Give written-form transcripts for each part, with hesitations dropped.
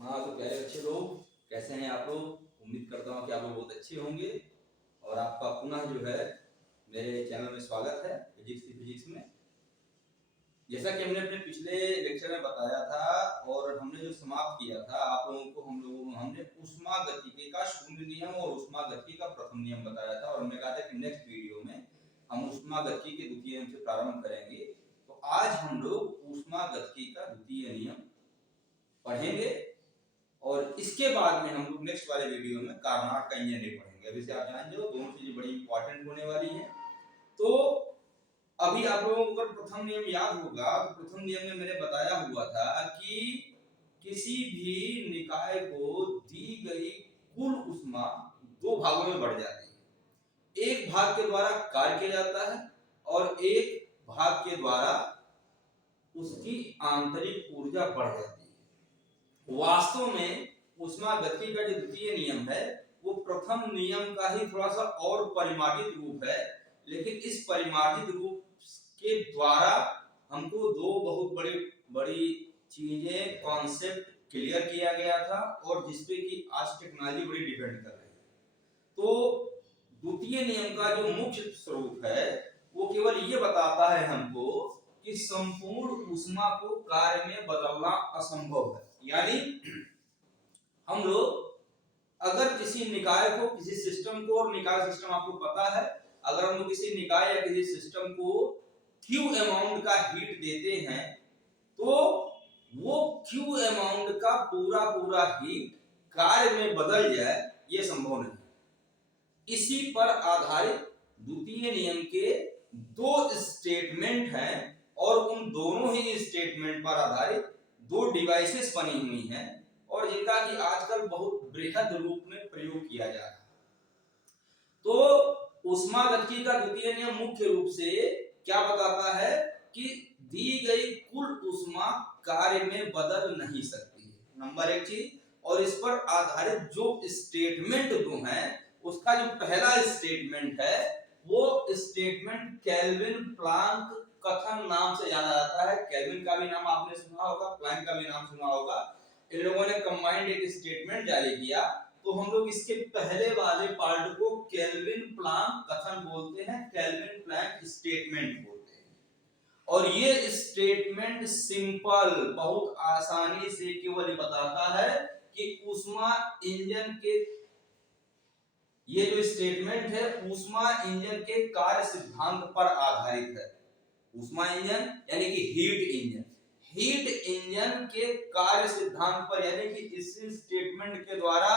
हाँ तो प्यारे अच्छे लोग, कैसे हैं आप लोग। उम्मीद करता हूँ कि आप लोग बहुत अच्छे होंगे और आपका पुनः जो है मेरे चैनल में स्वागत है फिजिक्स में। जैसा कि हमने अपने पिछले लेक्चर में बताया था और हमने जो समाप्त किया था आप लोगों को, हमने ऊष्मागतिकी का शून्य नियम और ऊष्मागतिकी का प्रथम नियम बताया था और हमने कहा था कि नेक्स्ट वीडियो में हम ऊष्मागतिकी के द्वितीय नियम से प्रारंभ करेंगे। तो आज हम लोग ऊष्मागतिकी का द्वितीय नियम पढ़ेंगे और इसके बाद में हम लोग नेक्स्ट वाले वीडियो में कार्नाट का इंजीनियरिंग पढ़ेंगे। अभी से आप जान जाओ दोनों चीजें बड़ी इंपॉर्टेंट होने वाली हैं। तो अभी आप लोगों को अगर प्रथम नियम याद होगा तो प्रथम नियम में मैंने बताया हुआ था कि किसी भी निकाय को दी गई कुल ऊष्मा दो भागों में बढ़ जाती है। एक भाग के द्वारा कार्य किया जाता है और एक भाग के द्वारा उसकी आंतरिक ऊर्जा बढ़ जाती है। वास्तव में ऊष्मागतिकी का जो द्वितीय नियम है वो प्रथम नियम का ही थोड़ा सा और परिमार्जित रूप है, लेकिन इस परिमार्जित रूप के द्वारा हमको दो बहुत बड़ी बड़ी चीजें कॉन्सेप्ट क्लियर किया गया था और जिसपे कि आज टेक्नोलॉजी बड़ी डिपेंड कर रही है। तो द्वितीय नियम का जो मुख्य स्वरूप है वो केवल ये बताता है हमको कि संपूर्ण ऊष्मा को कार्य में बदलना असंभव है। यानी हम लोग अगर किसी निकाय को, किसी सिस्टम को, और निकाय सिस्टम आपको पता है, अगर हम लोग किसी निकाय या किसी सिस्टम को क्यू अमाउंट का हीट देते हैं तो वो क्यू अमाउंट का पूरा पूरा हीट कार्य में बदल जाए ये संभव नहीं। इसी पर आधारित द्वितीय नियम के दो स्टेटमेंट हैं और उन दोनों ही स्टेटमेंट पर आधारित दो डिवाइसेस बनी हुई हैं और इनका कि आजकल बहुत बृहद रूप में प्रयोग किया जा रहा है। तो ऊष्मागतिकी का द्वितीय नियम मुख्य रूप से क्या बताता है कि दी गई कुल ऊष्मा कार्य में बदल नहीं सकती है, नंबर एक चीज। और इस पर आधारित जो स्टेटमेंट दो हैं उसका जो पहला स्टेटमेंट है वो स्टेटमेंट केल्विन प्लांक कथन नाम से जाना जाता है। केल्विन का भी नाम आपने सुना होगा, प्लांक का भी नाम सुना होगा। इन लोगों ने कंबाइंड एक स्टेटमेंट जारी किया तो हम लोग इसके पहले वाले पार्ट को केल्विन प्लांक कथन बोलते हैं, केल्विन प्लांक स्टेटमेंट बोलते हैं। और ये स्टेटमेंट सिंपल, बहुत आसानी से केवल बताता है कि ऊष्मा इंजन के, ये जो स्टेटमेंट है ऊष्मा इंजन के कार्य सिद्धांत पर आधारित है। ऊष्मा इंजन यानी कि हीट इंजन, हीट इंजन के कार्य सिद्धांत पर, यानी कि इस स्टेटमेंट के द्वारा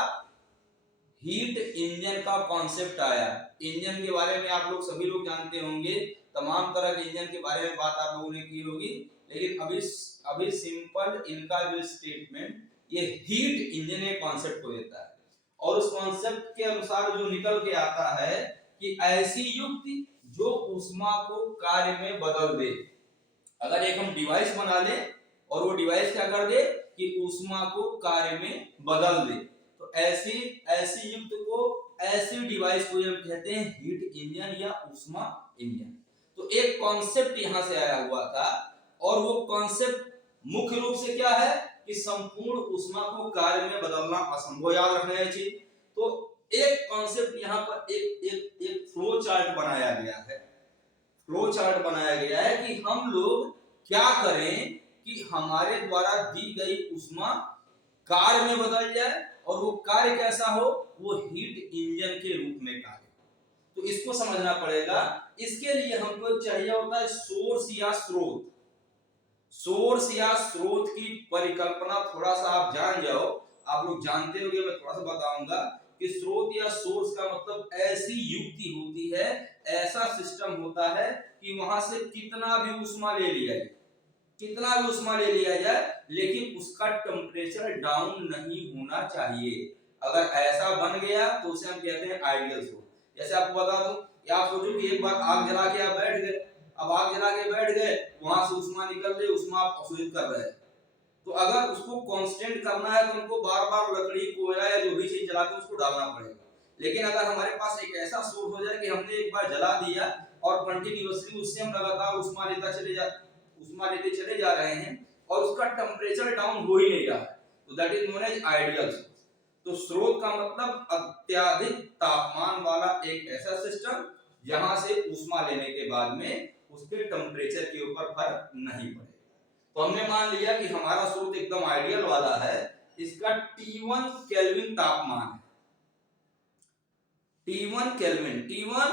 हीट इंजन का कॉन्सेप्ट आया। इंजन के बारे में आप लोग सभी लोग जानते होंगे, तमाम तरह के इंजन के बारे में बात आप लोगों ने की होगी, लेकिन अभी सिंपल इनका जो स्टेटमेंट ये हीट इंजन एक कॉन्सेप्ट को देता है और उस कॉन्सेप्ट के अनुसार जो निकल के आता है कि ऐसी युक्ति जो ऊष्मा को कार्य में बदल दे। अगर एक हम डिवाइस बना लें और वो डिवाइस क्या कर दे कि ऊष्मा को कार्य में बदल दे, तो ऐसी युक्त को, ऐसी डिवाइस को हम कहते हैं हीट इंजन या ऊष्मा इंजन। तो एक कॉन्सेप्ट यहां से आया हुआ था और वो कॉन्सेप्ट मुख्य रूप से क्या है कि संपूर्ण ऊष्मा को कार्य में बदलना असंभव, याद रखना है चीज। तो एक कॉन्सेप्ट यहां पर एक फ्लो चार्ट बनाया गया है, फ्लो चार्ट बनाया गया है कि हम लोग क्या करें कि हमारे द्वारा दी गई ऊष्मा कार्य में बदल जाए और वो कार्य कैसा हो, वो हीट इंजन के रूप में कार्य। तो इसको समझना पड़ेगा। इसके लिए हमको चाहिए होता है सोर्स या स्रोत। सोर्स या स्रोत की परिकल्पना थोड़ा सा आप जान जाओ, आप लोग जानते होंगे, मैं थोड़ा सा बताऊंगा कि स्रोत या सोर्स का मतलब ऐसी युक्ति होती है, ऐसा सिस्टम होता है कि वहां से कितना भी ऊष्मा ले लिया जाए, कितना भी ऊष्मा ले लिया जाए, लेकिन उसका टेम्परेचर डाउन नहीं होना चाहिए। अगर ऐसा बन गया तो उसे हम कहते हैं आइडियल सोर्स। जैसे आपको बता दूं, या आप सोचो कि एक बार आग जला के आप बैठ गए, अब आग जला के बैठ गए, वहां से ऊष्मा निकल रही, ऊष्मा आप अवशोषित कर रहे हैं, तो अगर उसको कांस्टेंट करना है तो उनको बार-बार लकड़ी, कोयला या जो भी चीज जलाते उसको डालना पड़ेगा। लेकिन अगर हमारे पास एक ऐसा सोर्स हो जाए कि हमने एक बार जला दिया और कंटिन्यूअसली उससे हम लगातार ऊष्मा लेते चले जा रहे हैं और उसका टेम्परेचर डाउन हो ही नहीं रहा है, तो तो that is known as ideal source. तो स्रोत का मतलब अत्यधिक तापमान वाला एक ऐसा सिस्टम जहां से ऊष्मा लेने के बाद में उसके टेम्परेचर के ऊपर फर्क नहीं पड़ेगा। तो हमने मान लिया कि हमारा स्रोत एकदम आइडियल वाला है, इसका T1 केल्विन तापमान है। T1 केल्विन, T1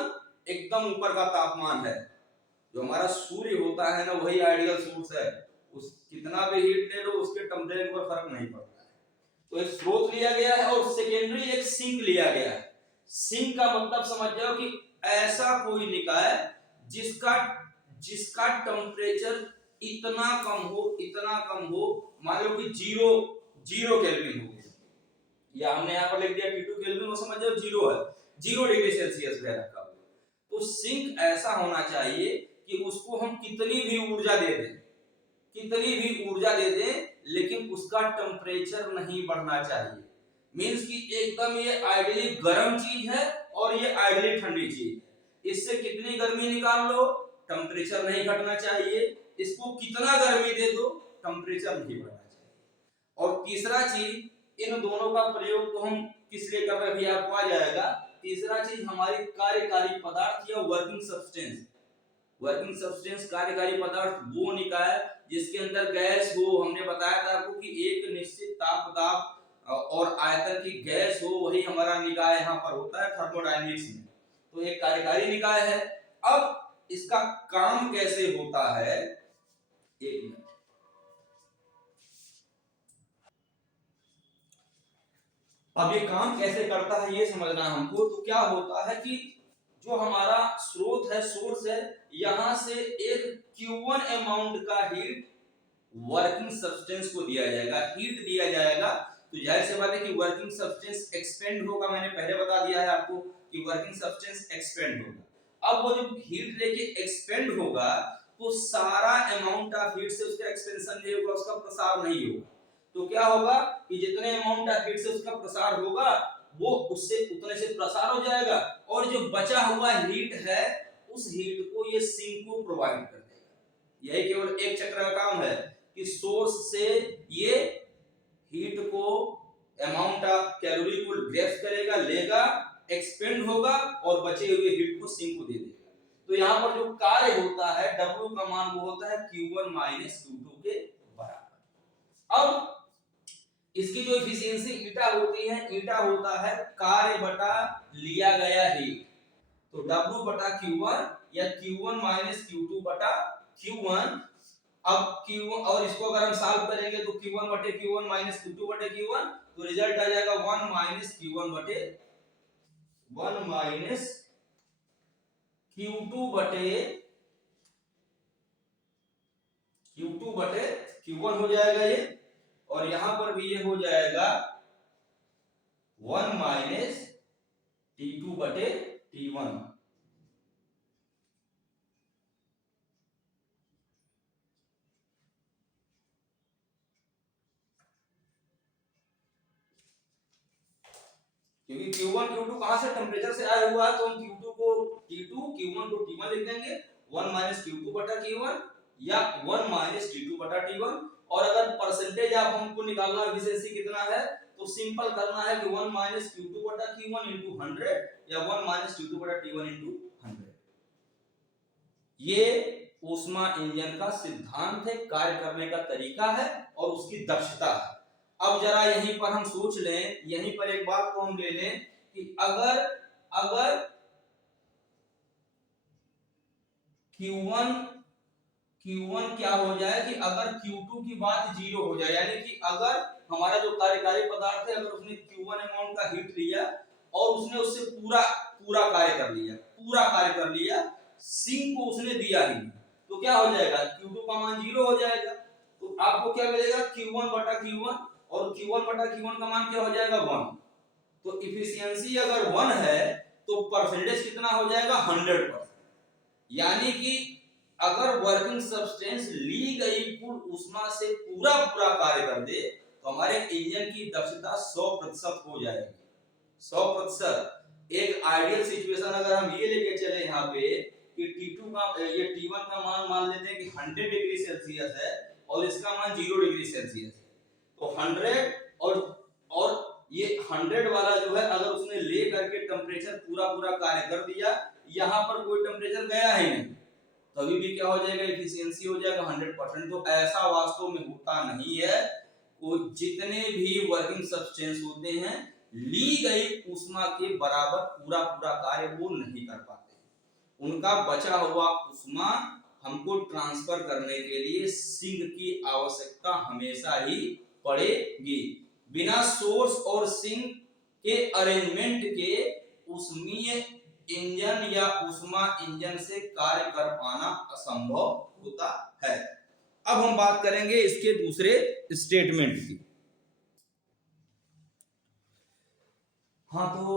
एकदम ऊपर का तापमान है। जो हमारा सूर्य होता है ना, वही आइडियल सोर्स है। उस कितना भी हीट ले लो, उसके टेम्परेचर पर फर्क नहीं पड़ता है। तो एक स्रोत लिया गया है और सेकेंडरी एक सिंक लिया गया है। सिंक का मतलब समझ जाओ कि ऐसा कोई निकाय जिसका टेम्परेचर इतना कम हो, मान लो कि जीरो केल्विन हो गया, या हमने यहाँ पर लिख दिया T2 केल्विन, वो समझ जाओ जीरो है, 0 डिग्री सेल्सियस पे रखा हुआ। तो सिंक ऐसा होना चाहिए कि उसको हम कितनी भी ऊर्जा दे दें, लेकिन उसका टेम्परेचर नहीं बढ़ना चाहिए। मींस कि एकदम ये आइडियली गर्म चीज है और ये आइडियली ठंडी चीज है। इससे कितनी गर्मी निकाल लो, टेम्परेचर नहीं घटना चाहिए। इसको कितना गर्मी दे दो, टेम्परेचर नहीं बढ़ना चाहिए। और तीसरा चीज, इन दोनों का प्रयोग तो हम किस लिए कर रहे हैं अभी आपको आ जाएगा। तीसरा चीज हमारी कार्यकारी पदार्थ या वर्किंग सब्सटेंस कार्यकारी पदार्थ वो निकाय जिसके अंदर गैस हो। हमने बताया था आपको कि एक निश्चित ताप और आयतन की गैस हो, वही हमारा निकाय यहाँ पर होता है थर्मोडायनेमिक्स में। तो एक कार्यकारी निकाय है। अब इसका काम कैसे होता है, एक मिनट, अब ये काम कैसे करता है ये समझना है हमको। तो क्या होता है कि जो हमारा स्रोत है, सोर्स है, यहां से एक Q1 अमाउंट का हीट वर्किंग सब्सटेंस को दिया जाएगा, हीट दिया जाएगा। तो जाहिर सी बात है कि वर्किंग सब्सटेंस एक्सपेंड होगा। मैंने पहले बता दिया है आपको कि वर्किंग सब्सटेंस एक्सपेंड होगा। अब वो जब हीट लेके एक्सपेंड होगा तो सारा अमाउंट ऑफ हीट से उसका एक्सपेंशन नहीं होगा, उसका प्रसार नहीं होगा। तो क्या होगा कि जितने अमाउंट ऑफ हीट से उसका प्रसार होगा वो उससे उतने से प्रसार हो जाएगा, और जो बचा हुआ हीट है उस हीट को ये सिंक को प्रोवाइड कर देगा। यही केवल एक चक्र का काम है कि सोर्स से ये हीट को, अमाउंट ऑफ कैलोरी को ग्रैब करेगा, लेगा, एक्सपेंड होगा और बचे हुए हीट को सिंक को दे देगा। तो यहाँ पर जो कार्य होता है, W का मान वो होता है Q1 Q2 के बराबर। अब इसकी जो एफिशिएंसी ईटा होती है, ईटा होता है कार्य बटा लिया गया हीट। तो W बटा Q1 या Q1 Q2 बटा Q1। अब Q1 और इसको अगर हम सॉल्व करेंगे तो Q1 बटे Q1 Q2 बटे Q1, तो रिजल्ट आ जाएगा 1 Q1 बटे 1 Q2 बटे Q1 हो जाएगा ये। और यहां पर भी ये हो जाएगा 1 T2 बटे T1। क्योंकि Q1 Q2 कहां से, टेम्परेचर से आया हुआ है, तो हम Q2 को T2, Q1 को T1 लिख देंगे। 1 Q2 बटा Q1 या 1 T2 बटा T1। और अगर परसेंटेज आप हमको निकालना एफिशिएंसी कितना है, तो सिंपल करना है कि 1 Q2 बटा Q1 into 100 या 1 T2 बटा T1 into 100। ये ऊष्मा इंजन का सिद्धांत है, कार्य करने का तरीका है और उसकी दक्षता है। अब जरा यहीं पर हम सोच लें, यहीं पर एक बात को हम ले लें कि अगर Q1 क्या हो जाए कि अगर Q2 की बात 0 हो जाए, यानी कि अगर हमारा जो कार्यकारी पदार्थ है, अगर उसने Q1 अमाउंट का हीट लिया और उसने उससे पूरा कार्य कर लिया, सिंक को उसने दिया ही, तो क्या हो जाएगा, Q2 का मान 0 हो जाएगा। तो आपको क्या मिलेगा, Q1 बटा Q1, और Q1 बटा Q1 का मान क्या हो जाएगा, 1। तो इफिशियंसी अगर 1 है तो परसेंटेज कितना हो जाएगा, 100%। यानी कि अगर वर्किंग सब्सटेंस ली गई कुल ऊष्मा से पूरा कार्य कर दे तो हमारे इंजन की दक्षता 100% हो जाएगी, 100%। एक आइडियल सिचुएशन अगर हम ये लेके चले यहाँ पे कि T2 का, ये T1 का मान लेते हैं कि 100 डिग्री सेल्सियस है और इसका मान 0 डिग्री सेल्सियस है, तो 100 और ये 100 वाला जो है अगर उसने ले करके टेम्परेचर पूरा पूरा कार्य कर दिया, यहाँ पर कोई टेम्परेचर गया ही नहीं, तभी भी क्या हो जाएगा, एफिशिएंसी हो जाएगा 100%। तो ऐसा वास्तव में होता नहीं है। वो जितने भी वर्किंग सब्सटेंस होते हैं ली गई ऊष्मा के बराबर पूरा पूरा कार्य वो नहीं कर पाते, उनका बचा हुआ ऊष्मा हमको ट्रांसफर करने के लिए सिंक की आवश्यकता हमेशा ही पड़ेगी। बिना सोर्स और सिंक के अरेंजमेंट के ऊष्मीय इंजन या ऊष्मा इंजन से कार्य कर पाना असंभव होता है। अब हम बात करेंगे इसके दूसरे स्टेटमेंट की। हाँ, तो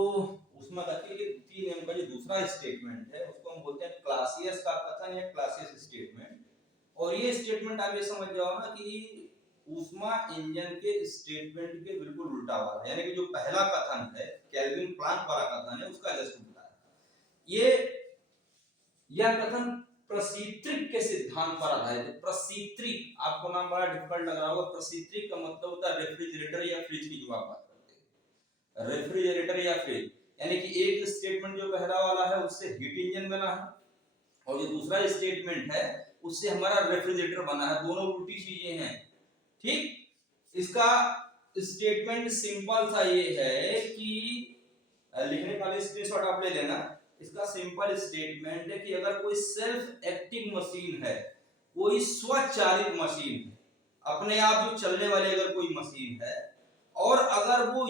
उसमें देखिए द्वितीय नियम का जो दूसरा स्टेटमेंट है उसको हम बोलते हैं क्लासियस का कथन या क्लासियस स्टेटमेंट। और ये स्टेटमेंट आप ये समझ जाओ ना कि ऊष्मा इंजन के स्टेटमेंट के बिल्कुल उल्टा वाला, यानी कि जो पहला कथन है केल्विन प्लांक वाला कथन है उसका जस्ट उल्टा है। यह कथन प्रशीतृक के सिद्धांत पर आधारित है। प्रशीतृक आपको नाम बड़ा डिफिकल्ट लग रहा होगा। प्रशीतृक का मतलब होता है रेफ्रिजरेटर या फ्रिज की जो आप बात करते हैं, रेफ्रिजरेटर या फ्रिज, यानी कि एक स्टेटमेंट जो पहला वाला है उससे हीट इंजन बना है और जो दूसरा स्टेटमेंट है उससे हमारा रेफ्रिजरेटर बना है, दोनों उल्टी चीजें हैं। ठीक, इसका स्टेटमेंट सिंपल सा ये है कि लिखने का भी स्क्रीनशॉट आप ले लेना। इसका सिंपल स्टेटमेंट है कि अगर कोई सेल्फ एक्टिंग मशीन है, कोई स्वचालित मशीन है, अपने आप जो चलने वाली अगर कोई मशीन है, और अगर वो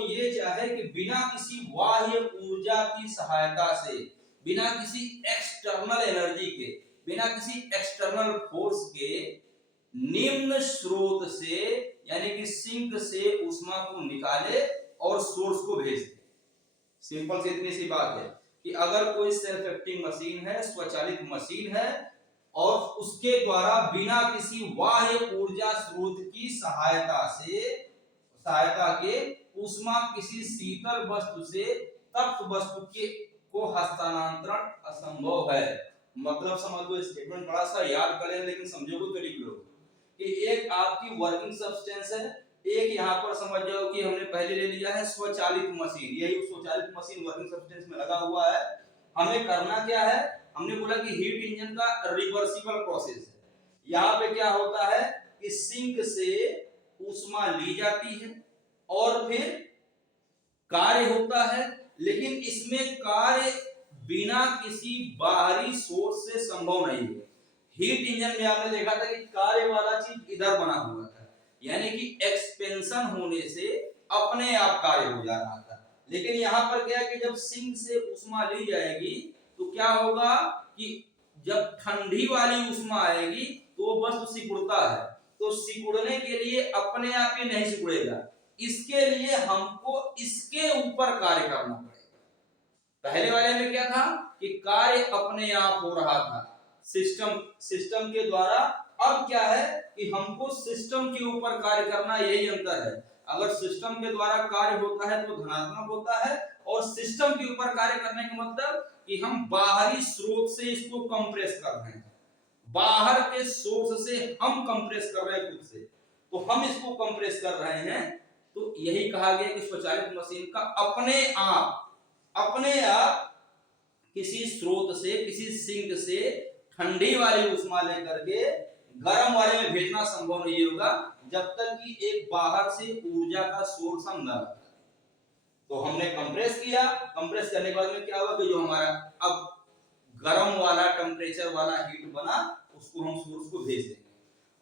ये चाहे कि बिना किसी बाह्य ऊर्जा की सहायता से, बिना किसी एक्सटर्नल एनर्जी के, बिना किसी एक्सटर्नल फोर्स के निम्न स्रोत से यानी कि सिंक से ऊष्मा को निकाले और सोर्स को भेज दे। सिंपल सी इतनी सी बात है कि अगर कोई सेल्फ एक्टिंग मशीन है, स्वचालित मशीन है, और उसके द्वारा बिना किसी बाह्य ऊर्जा स्रोत की सहायता के ऊष्मा किसी शीतल वस्तु से तप्त वस्तु के को हस्तांतरण असंभव है। मतलब समझ लो, स्टेटमेंट बड़ा सा याद कर लेना, लेकिन समझोगे तो लिख लो कि एक आपकी वर्किंग सब्सटेंस है, एक यहाँ पर समझ जाओ कि हमने पहले ले लिया है स्वचालित मशीन, यही स्वचालित मशीन वर्किंग सब्सटेंस में लगा हुआ है। हमें करना क्या है, हमने बोला कि हीट इंजन का रिवर्सिबल प्रोसेस है। यहाँ पे क्या होता है कि सिंक से ऊष्मा ली जाती है और फिर कार्य होता है, लेकिन इसमें कार्य बिना किसी बाहरी सोर्स से संभव नहीं है। हीट इंजन में आपने देखा था कि कार्य वाला चीज इधर बना हुआ था, यानी कि एक्सपेंशन होने से अपने आप कार्य हो जा रहा था। लेकिन यहाँ पर क्या है कि जब सिंक से ऊष्मा ली जाएगी तो क्या होगा कि जब ठंडी वाली ऊष्मा आएगी तो वस्तु सिकुड़ता है, तो सिकुड़ने के लिए अपने आप ही नहीं सिकुड़ेगा, इसके लिए हमको इसके ऊपर कार्य करना पड़ेगा। पहले वाले में क्या था कि कार्य अपने आप हो रहा था सिस्टम के द्वारा। अब क्या है कि हमको सिस्टम के ऊपर कार्य करना, यही अंतर है। अगर सिस्टम के द्वारा कार्य होता है तो धनात्मक होता है, और सिस्टम के ऊपर कार्य करने का मतलब कि हम बाहरी स्रोत से इसको कंप्रेस कर रहे हैं, बाहर के सोर्स से हम कंप्रेस कर रहे हैं खुद से, तो हम इसको कंप्रेस कर रहे हैं। तो यही कहा गया कि स्वचालित मशीन का अपने आप किसी स्रोत से, किसी सिंक से ठंडी वाली ऊष्मा लेकर के गर्म वाले में भेजना संभव नहीं होगा जब तक कि एक बाहर से ऊर्जा का सोर्स हम न लगाएं। तो हमने कंप्रेस किया, कंप्रेस करने के बाद में क्या हुआ कि जो हमारा अब गर्म वाला टेम्परेचर वाला हीट बना उसको हम सोर्स को भेज देंगे।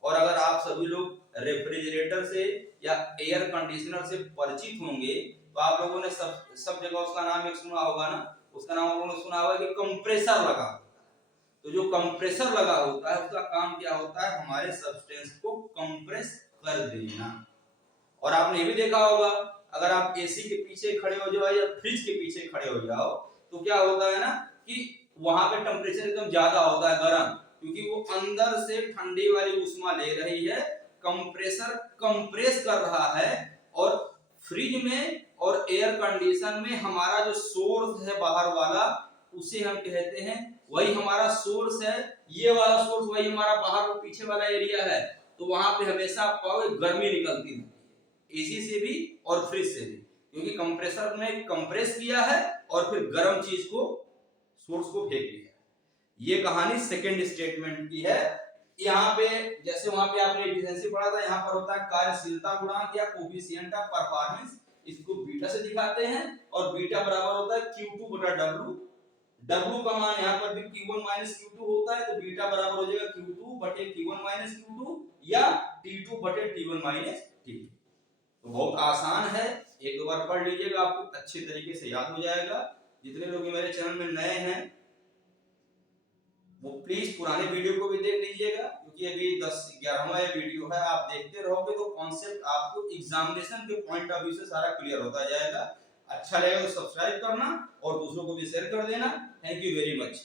और अगर आप सभी लोग रेफ्रिजरेटर से या एयर कंडीशनर से परिचित होंगे तो आप लोगों ने सब जगह उसका नाम एक सुना होगा ना, उसका नाम आप लोगों ने सुना होगा कि कंप्रेसर लगा। तो जो कंप्रेसर लगा होता है उसका काम क्या होता है, हमारे सब्सटेंस को कंप्रेस कर देना। और आपने ये भी देखा होगा, अगर आप एसी के पीछे खड़े हो जाओ या फ्रिज के पीछे खड़े हो जाओ तो क्या होता है ना कि वहां पे टेम्परेचर एकदम ज्यादा होता है गर्म, क्योंकि वो अंदर से ठंडी वाली ऊष्मा ले रही है, कंप्रेसर कंप्रेस कर रहा है। और फ्रिज में और एयर कंडीशन में हमारा जो सोर्स है बाहर वाला, उसे हम कहते हैं, वही हमारा सोर्स है, ये वाला सोर्स वही हमारा बाहर वो पीछे वाला एरिया है। तो वहां पे हमेशा आप पाओगे गर्मी निकलती है, एसी से भी और फ्रिज से भी, क्योंकि कंप्रेसर ने कंप्रेस किया है और फिर गर्म चीज को सोर्स को फेंक दिया। ये कहानी सेकंड स्टेटमेंट की है। यहाँ पे जैसे वहां पे आपने एफिशिएंसी पढ़ा था, यहाँ पर होता है कार्यशीलता गुणांक या कोफिशिएंट ऑफ परफॉर्मेंस, इसको बीटा से दिखाते हैं और बीटा बराबर होता है Q2 बटा W। W का मान यहाँ पर भी Q1 माइनस Q2 होता है, तो बीटा बराबर हो जाएगा Q2 बटे Q1 माइनस Q2 या T2 बटे T1 माइनस T2। तो बहुत आसान है, एक दो बार पढ़ लीजिएगा, आपको अच्छे तरीके से याद हो जाएगा। जितने लोग मेरे चैनल में नए हैं वो प्लीज पुराने वीडियो को भी देख लीजिएगा, क्योंकि अभी 10-11वां वीडियो है, आप देखते रहोगे तो कॉन्सेप्ट आपको एग्जामिनेशन के पॉइंट ऑफ व्यू से सारा क्लियर होता जाएगा। अच्छा लगेगा तो सब्सक्राइब करना और दूसरों को भी शेयर कर देना। Thank you very much.